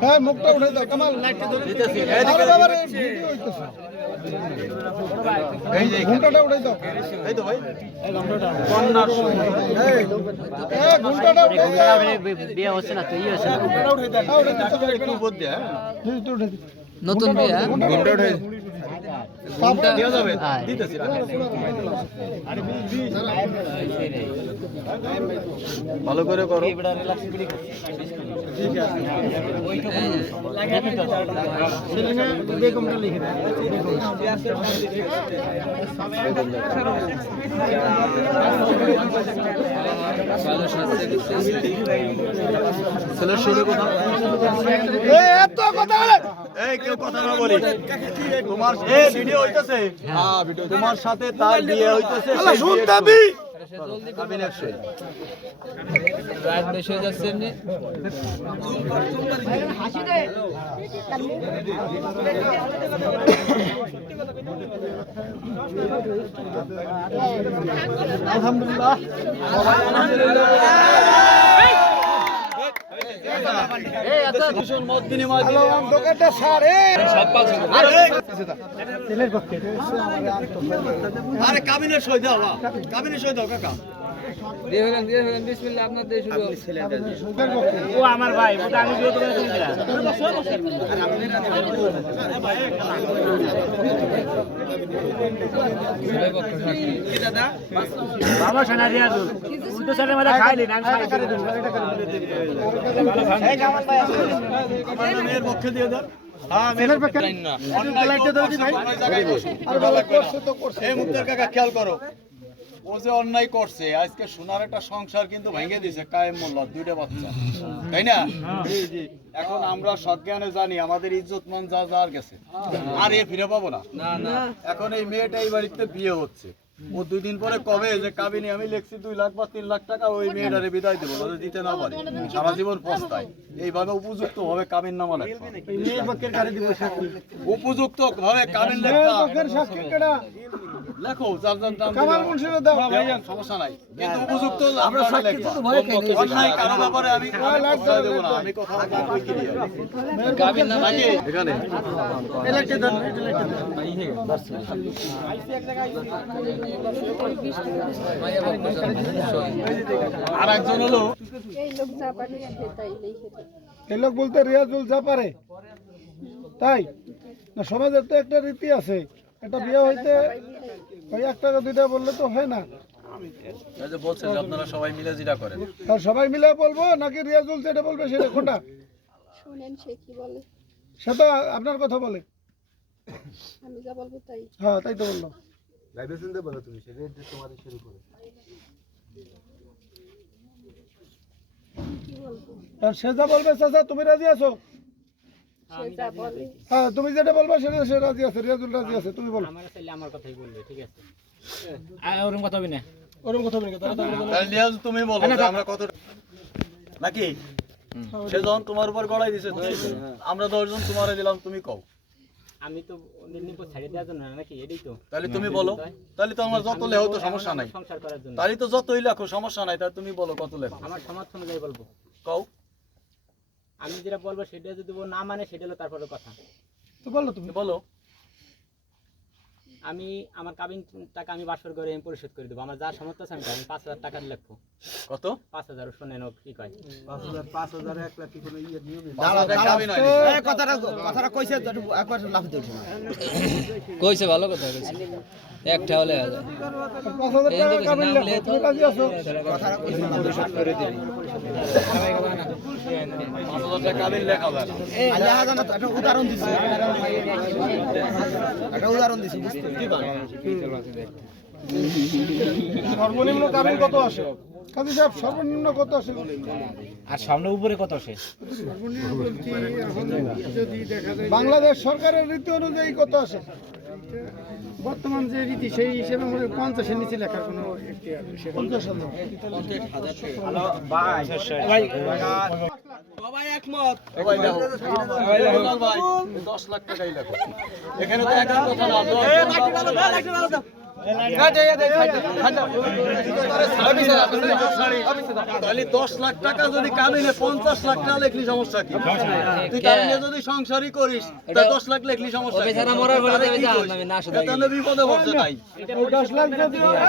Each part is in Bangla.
হ্যাঁ মুখটা উঠে দাও কামাল। উঠে দাও। এই তো ভাই। দাও। বিয়ে হচ্ছে না তো ইয়ে হচ্ছে না। ঘন্টাটা উঠে দাও। হ্যাঁ। নতুন বিয়ে ভালো করে করো। ছেলের এত কথা এই কেউ কথা না বলি। তোমার ভিডিও হইতাছে। হ্যাঁ। ভিডিও তোমার সাথে তার বিয়ে হইতাছে আলা শুনতে দি আমি একশোই রাত বেশি হয়ে যাচ্ছে এমনি। আলহামদুলিল্লাহ। আরে কাবিনের সই দাও। কাবিনের সই দাও কাকা দিয়ে ফেলেন দিয়ে ফেলেন বিসমিল্লাহ আপনার দিয়ে শুরু ও আমার মেয়ের পক্ষে দিয়ে দাও ছেলের পক্ষে লাইটটা দাও দি ভাই। আর বাবা করছে তো করছে। এই মুক্তার কাকা খেয়াল করো। ও যে অন্যায় করছে আজকে সোনার একটা সংসার কিন্তু ভেঙে দিয়েছে কায়েম মোল্লা দুইটা বাচ্চা। তাই না? এখন আমরা সজ্ঞানে জানি আমাদের ইজ্জত মান যা যার গেছে। আর এ ফিরে পাবো না। এখন এই মেয়েটা এই বাড়িতে বিয়ে হচ্ছে। ও দুই দিন পরে কবে যে কাবিনী আমি লিখছি দুই লাখ বা তিন লাখ টাকা ওই মেয়েটারে বিদায় দেবো যদি দিতে না পারে। সারা জীবন পস্তায়। এইভাবে উপযুক্ত ভাবে কাবিন নামা লেখা। মেয়ের পক্ষের গাড়ি দিব সাক্ষী? উপযুক্ত ভাবে কাবিন লেখা। লেখো যার যার নাম কামাল দিও। মুন্সিরে দাও সমস্যা নাই। কিন্তু উপযুক্ত আমরা সাক্ষী তো ভয় খাই অন্যায় কারও ব্যাপারে আমি আমি কথা দেব না। আমি কথা না। কই কি নাম নাকি এখানে। দেন দেন। আর একজন হলো এই লোক যা তাই লিখে এই লোক বলতে রিয়াজুল যা পারে তাই? না সমাজের তো একটা রীতি আছে। একটা বিয়ে হইতে ওই এক টাকা দুইটা বললে তো হয় না। বলছে আপনারা সবাই মিলে যেটা করেন। সবাই মিলে বলব নাকি রিয়াজুল যেটা বলবে সেটা? কোনটা? শুনেন সে কি বলে। সে তো আপনার কথা বলে। আমি যা বলব তাই। হ্যাঁ তাই তো বলল। সে যা বলবে চাচা তুমি রাজি আছো? হ্যাঁ তুমি যেটা বলবে সেটা সে রাজি আছে রিয়াজুল রাজি আছে তুমি বলো। আমার চাইলে আমার কথাই বলবে ঠিক আছে? ওরকম কথা হবে না। তাহলে লিয়াজ তুমি বলো আমরা কত নাকি? সে যখন তোমার উপর গড়াই দিছে আমরা দশজন তোমারে দিলাম তুমি কও। আমি তো নির্নিপুর ছাড়িয়ে দেওয়ার জন্য নাকি? এটাই তো। তাহলে তুমি বলো। তাহলে তো আমার যত তো সমস্যা নাই। সংসার করার জন্য। তাহলে তো যতই লেখো সমস্যা নাই তাহলে তুমি বলো কত লেখো। আমার সমর্থন অনুযায়ী বলব। কও। আমি যেটা বলব সেটা যদি না মানে সেটা হলো তারপরে কথা। তো বলো তুমি। বলো। আমি আমার কাবিন টাকা আমি বাসর করে আমি পরিশোধ করে দেবো। আমার যা সামর্থ্য আছে আমি পাঁচ হাজার টাকা লিখব কত? পাঁচ হাজার শোনেন ও কি কয়। দেখাবি নয় কইছে ভালো কথা কইছে। একটা হলে হাজার পাঁচ হাজার টাকা কাবিল লেখো তুমি রাজি আছো পাঁচ হাজার টাকা কাবিল লেখা যায় না সর্বনিম্ন কাবিল কত আসে? কাজী সাহেব সর্বনিম্ন কত আসে? আর সামনে উপরে কত সে বাংলাদেশ সরকারের রীতি অনুযায়ী কত আসে? বর্তমান যে রীতি সেই হিসেবে মনে হয় পঞ্চাশের নিচে লেখার কোনো পঞ্চাশ হাজার। সবাই একমত। দশ লাখ টাকাই এখানে তো একার কথা না দশ জন বা- তাহলে দশ লাখ টাকা যদি কামিনে পঞ্চাশ লাখ টাকা লেখলি সমস্যা কি? তুই কামিনে যদি সংসারই করিস তা দশ লাখ লেখলি সমস্যা বিপদে পড়ছে তাই। লাখ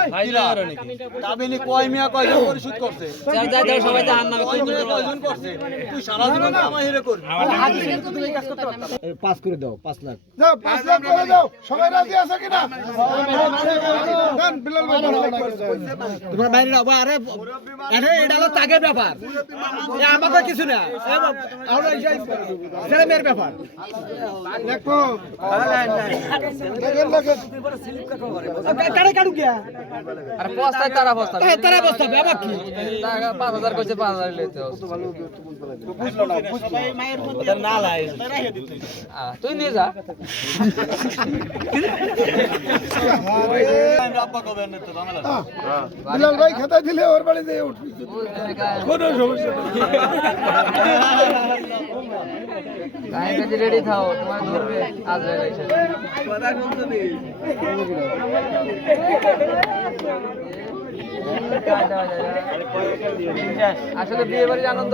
ভাই কিরা? জানো নাকি? কামিনী কয় মিয়া কয়জন পরিশোধ করছে? চার যাই দাও সবাই জাহান নামে কয় মিয়া কয়জন করছে? তুই সারা জীবন কামাই হেরে করবি যাও পাঁচ লাখ। করে দাও। সবাই রাজি আছে কিনা? তোমার বাইরে না আরে আরে এটা হলো তাগের ব্যাপার। আমাকে কিছু না। ছেলে মেয়ের ব্যাপার। কারে কাটু গিয়া। আর পস্তায় তারা পস্তা তারা তারা বসতে কি? পাঁচ হাজার কইছে পাঁচ হাজার হবে। আহ, তুই নিয়ে যা। বিলাল ভাই খাতা দিলে ওর বাড়ি দিয়ে উঠবি সমস্যা। রেডি তোমার আসলে বিয়ে বাড়ির আনন্দ